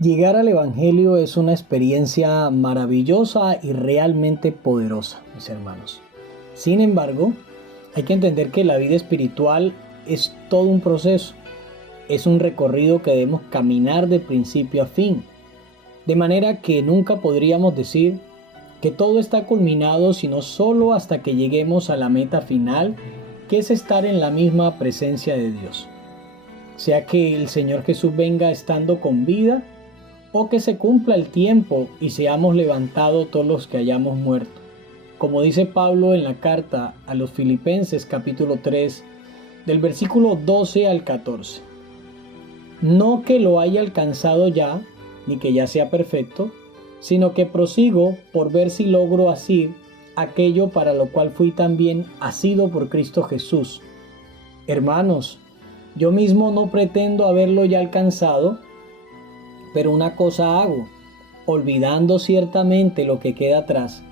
Llegar al Evangelio es una experiencia maravillosa y realmente poderosa, mis hermanos. Sin embargo, hay que entender que la vida espiritual es todo un proceso, es un recorrido que debemos caminar de principio a fin, de manera que nunca podríamos decir que todo está culminado, sino solo hasta que lleguemos a la meta final, que es estar en la misma presencia de Dios. Sea que el Señor Jesús venga estando con vida, o que se cumpla el tiempo y seamos levantados todos los que hayamos muerto. Como dice Pablo en la carta a los Filipenses capítulo 3, del versículo 12 al 14. No que lo haya alcanzado ya, ni que ya sea perfecto, sino que prosigo por ver si logro asir aquello para lo cual fui también asido por Cristo Jesús. Hermanos, yo mismo no pretendo haberlo ya alcanzado, pero una cosa hago, olvidando ciertamente lo que queda atrás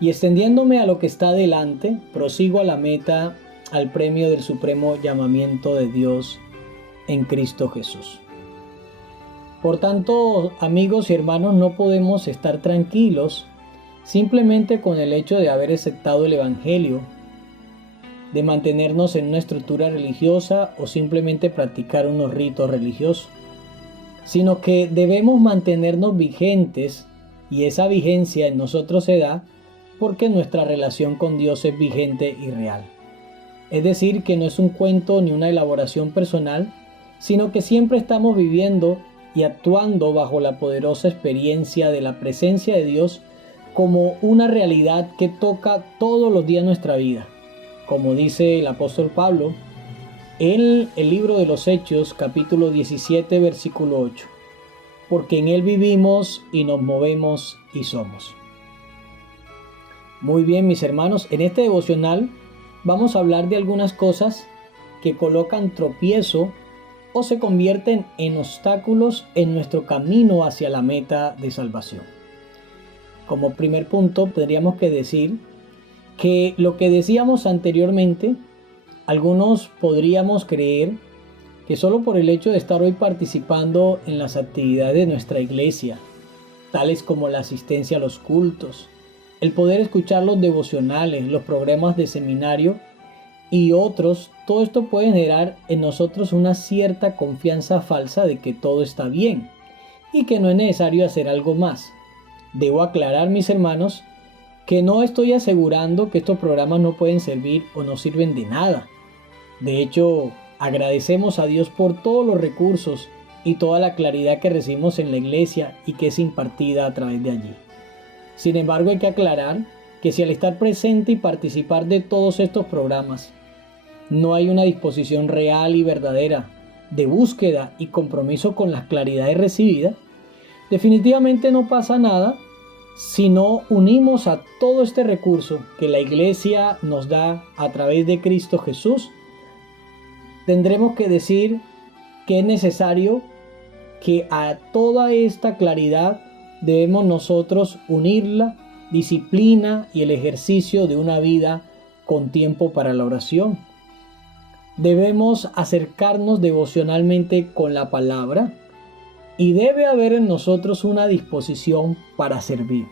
y extendiéndome a lo que está delante, prosigo a la meta, al premio del supremo llamamiento de Dios en Cristo Jesús. Por tanto, amigos y hermanos, no podemos estar tranquilos simplemente con el hecho de haber aceptado el Evangelio, de mantenernos en una estructura religiosa o simplemente practicar unos ritos religiosos, sino que debemos mantenernos vigentes, y esa vigencia en nosotros se da porque nuestra relación con Dios es vigente y real. Es decir, que no es un cuento ni una elaboración personal, sino que siempre estamos viviendo y actuando bajo la poderosa experiencia de la presencia de Dios como una realidad que toca todos los días nuestra vida. Como dice el apóstol Pablo, en el libro de los Hechos, capítulo 17, versículo 8. Porque en Él vivimos y nos movemos y somos. Muy bien, mis hermanos, en este devocional vamos a hablar de algunas cosas que colocan tropiezo o se convierten en obstáculos en nuestro camino hacia la meta de salvación. Como primer punto, tendríamos que decir que lo que decíamos anteriormente, algunos podríamos creer que solo por el hecho de estar hoy participando en las actividades de nuestra iglesia, tales como la asistencia a los cultos, el poder escuchar los devocionales, los programas de seminario y otros, todo esto puede generar en nosotros una cierta confianza falsa de que todo está bien y que no es necesario hacer algo más. Debo aclarar, mis hermanos, que no estoy asegurando que estos programas no pueden servir o no sirven de nada. De hecho, agradecemos a Dios por todos los recursos y toda la claridad que recibimos en la iglesia y que es impartida a través de allí. Sin embargo, hay que aclarar que si al estar presente y participar de todos estos programas no hay una disposición real y verdadera de búsqueda y compromiso con las claridades recibidas, definitivamente no pasa nada si no unimos a todo este recurso que la iglesia nos da a través de Cristo Jesús. Tendremos que decir que es necesario que a toda esta claridad debemos nosotros unirla, disciplina y el ejercicio de una vida con tiempo para la oración. Debemos acercarnos devocionalmente con la palabra y debe haber en nosotros una disposición para servir.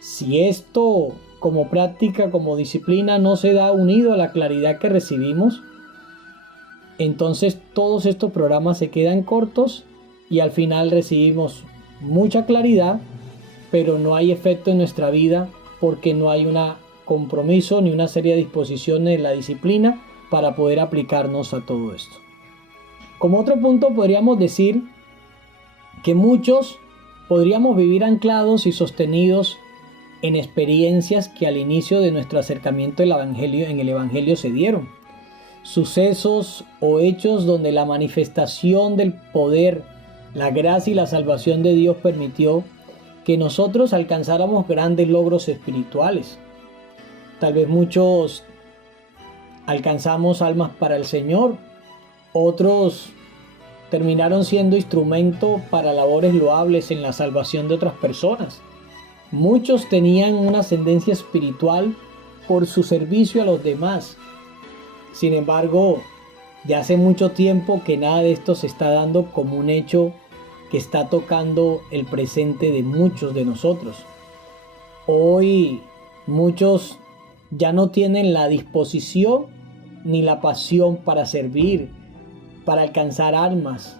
Si esto como práctica, como disciplina no se da unido a la claridad que recibimos, entonces todos estos programas se quedan cortos y al final recibimos mucha claridad, pero no hay efecto en nuestra vida porque no hay un compromiso ni una seria disposición de la disciplina para poder aplicarnos a todo esto. Como otro punto podríamos decir que muchos podríamos vivir anclados y sostenidos en experiencias que al inicio de nuestro acercamiento al Evangelio, en el Evangelio se dieron. Sucesos o hechos donde la manifestación del poder, la gracia y la salvación de Dios permitió que nosotros alcanzáramos grandes logros espirituales. Tal vez muchos alcanzamos almas para el Señor, otros terminaron siendo instrumento para labores loables en la salvación de otras personas. Muchos tenían una ascendencia espiritual por su servicio a los demás. Sin embargo, ya hace mucho tiempo que nada de esto se está dando como un hecho que está tocando el presente de muchos de nosotros. Hoy muchos ya no tienen la disposición ni la pasión para servir, para alcanzar almas,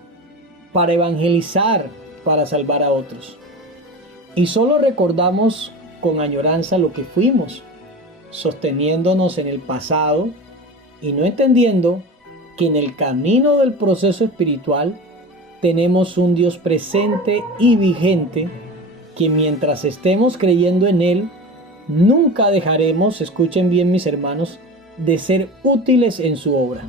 para evangelizar, para salvar a otros. Y solo recordamos con añoranza lo que fuimos, sosteniéndonos en el pasado y no entendiendo que en el camino del proceso espiritual tenemos un Dios presente y vigente que mientras estemos creyendo en Él, nunca dejaremos, escuchen bien mis hermanos, de ser útiles en su obra.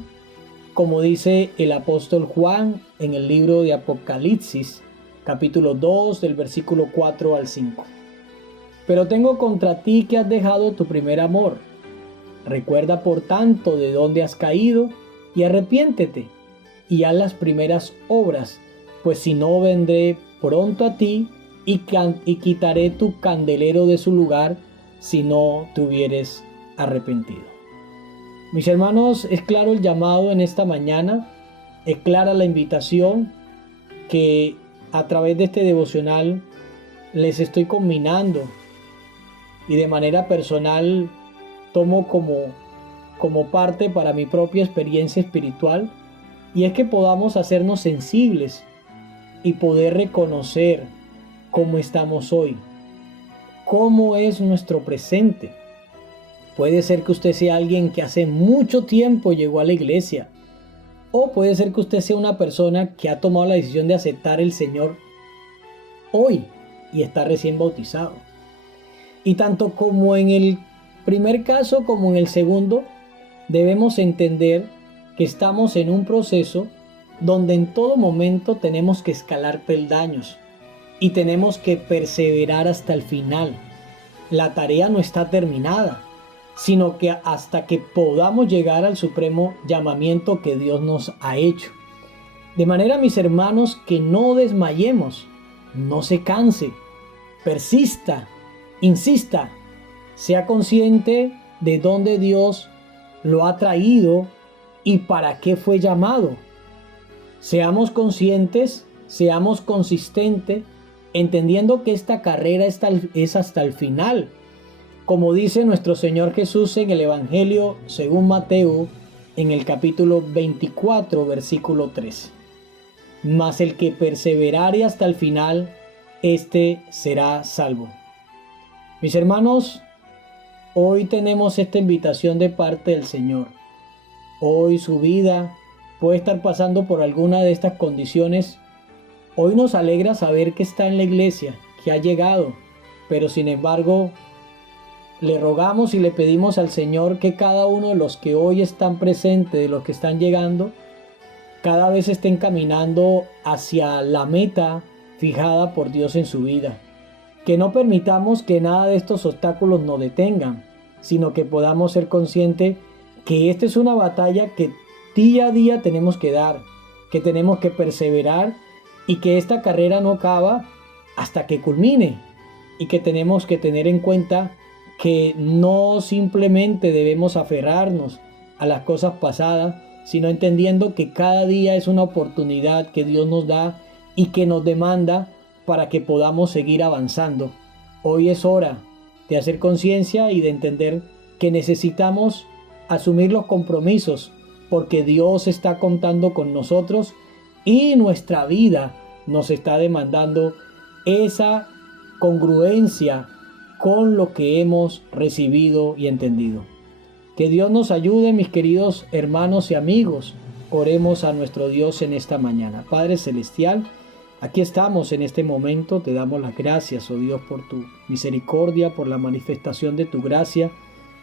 Como dice el apóstol Juan en el libro de Apocalipsis, capítulo 2, del versículo 4 al 5. Pero tengo contra ti que has dejado tu primer amor. Recuerda por tanto de dónde has caído y arrepiéntete y haz las primeras obras, pues si no vendré pronto a ti y quitaré tu candelero de su lugar si no te hubieres arrepentido. Mis hermanos, es claro el llamado en esta mañana, es clara la invitación que a través de este devocional les estoy combinando y de manera personal tomo como parte para mi propia experiencia espiritual, y es que podamos hacernos sensibles y poder reconocer cómo estamos hoy, cómo es nuestro presente. Puede ser que usted sea alguien que hace mucho tiempo llegó a la iglesia, o puede ser que usted sea una persona que ha tomado la decisión de aceptar el Señor hoy y está recién bautizado. Y tanto como en el primer caso como en el segundo, debemos entender que estamos en un proceso donde en todo momento tenemos que escalar peldaños y tenemos que perseverar hasta el final. La tarea no está terminada, sino que hasta que podamos llegar al supremo llamamiento que Dios nos ha hecho. De manera, mis hermanos, que no desmayemos, no se canse, persista, insista, sea consciente de dónde Dios lo ha traído y para qué fue llamado. Seamos conscientes, seamos consistentes, entendiendo que esta carrera es hasta el final. Como dice nuestro Señor Jesús en el Evangelio según Mateo, en el capítulo 24, versículo 13. Mas el que perseverare hasta el final, éste será salvo. Mis hermanos, hoy tenemos esta invitación de parte del Señor. Hoy su vida puede estar pasando por alguna de estas condiciones. Hoy nos alegra saber que está en la iglesia, que ha llegado, pero sin embargo, le rogamos y le pedimos al Señor que cada uno de los que hoy están presentes, de los que están llegando, cada vez estén caminando hacia la meta fijada por Dios en su vida. Que no permitamos que nada de estos obstáculos nos detengan, sino que podamos ser conscientes que esta es una batalla que día a día tenemos que dar, que tenemos que perseverar y que esta carrera no acaba hasta que culmine, y que tenemos que tener en cuenta que no simplemente debemos aferrarnos a las cosas pasadas, sino entendiendo que cada día es una oportunidad que Dios nos da y que nos demanda para que podamos seguir avanzando. Hoy es hora de hacer conciencia y de entender que necesitamos asumir los compromisos, porque Dios está contando con nosotros y nuestra vida nos está demandando esa congruencia con lo que hemos recibido y entendido. Que Dios nos ayude, mis queridos hermanos y amigos. Oremos a nuestro Dios en esta mañana. Padre Celestial, aquí estamos en este momento. Te damos las gracias, oh Dios, por tu misericordia, por la manifestación de tu gracia,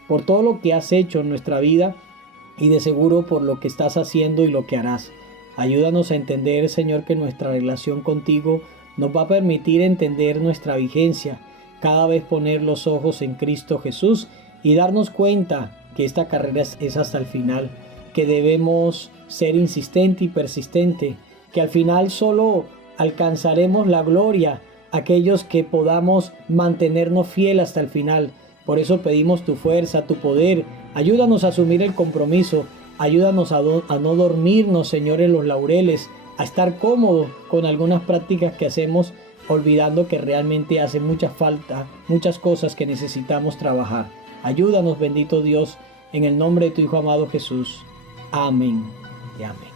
por todo lo que has hecho en nuestra vida y de seguro por lo que estás haciendo y lo que harás. Ayúdanos a entender, Señor, que nuestra relación contigo nos va a permitir entender nuestra vigencia, cada vez poner los ojos en Cristo Jesús y darnos cuenta que esta carrera es hasta el final, que debemos ser insistente y persistente, que al final solo alcanzaremos la gloria aquellos que podamos mantenernos fiel hasta el final. Por eso pedimos tu fuerza, tu poder. Ayúdanos a asumir el compromiso. Ayúdanos a no dormirnos, Señor, en los laureles. a estar cómodo con algunas prácticas que hacemos, olvidando que realmente hace mucha falta, muchas cosas que necesitamos trabajar. Ayúdanos, bendito Dios, en el nombre de tu Hijo amado Jesús. Amén y amén.